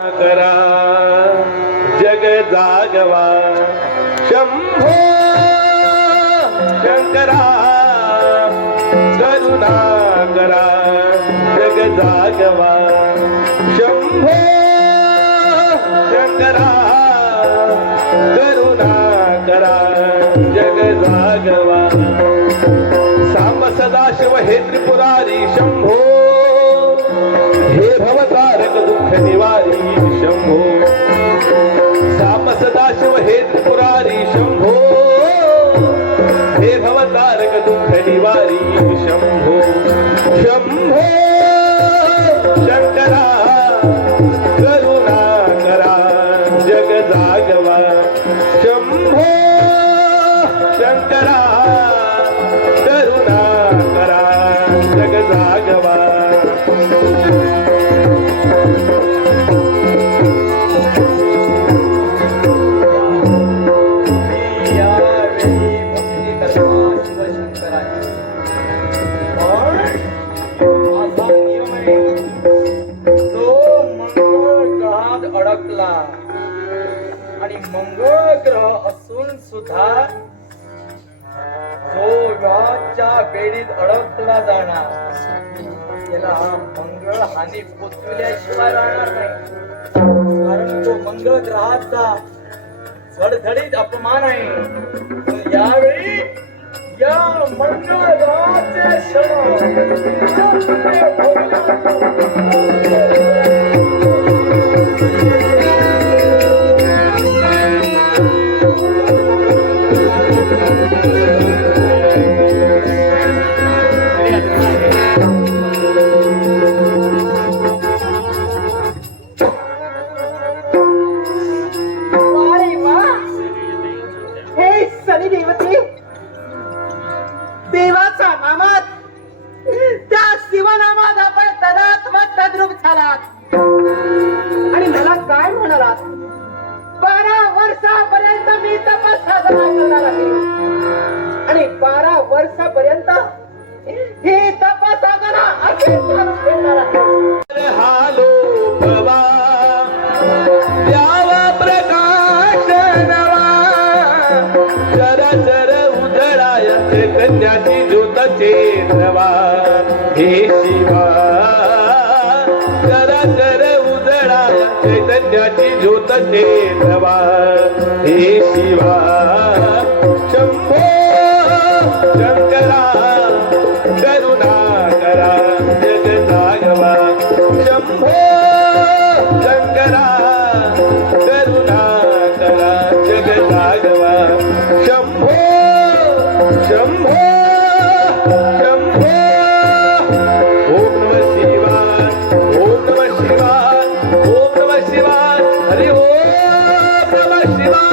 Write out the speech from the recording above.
करा. जग जागवा. शंभो शंकरा करुणा करा. जग जागवा. शंभो शंकरा करुणा करा. जग जागवा. साम सदाशिव हे त्रिपुरारी शंभो. हे भवतारक सदाशिव हे त्रिपुरारी शंभो. हे भवतारक दुःख निवारी. ग्रह असून सुद्धा जो ग्रहाच्या बेडीत अडकला जाणार. त्याला मंगळ हानी पोचविल्याशिवाय राहणार नाही. कारण तो मंगळ ग्रहाचा धडधडीत अपमान आहे. यावेळी या मंगळ ग्रहाचे क्षण तद्रूप झालात. आणि मला काय म्हणालात? बारा वर्षापर्यंत मी तपस साधना करणार आहे. आणि बारा वर्षापर्यंत ही तपस साधना अशी घेणार आहे हालो भवा द्यावा प्रकाश नवा. चर चर उधळायचे कन्याची ज्योत चेतवा हे शिवा. हे शिवा. हरि ओम शिवाय।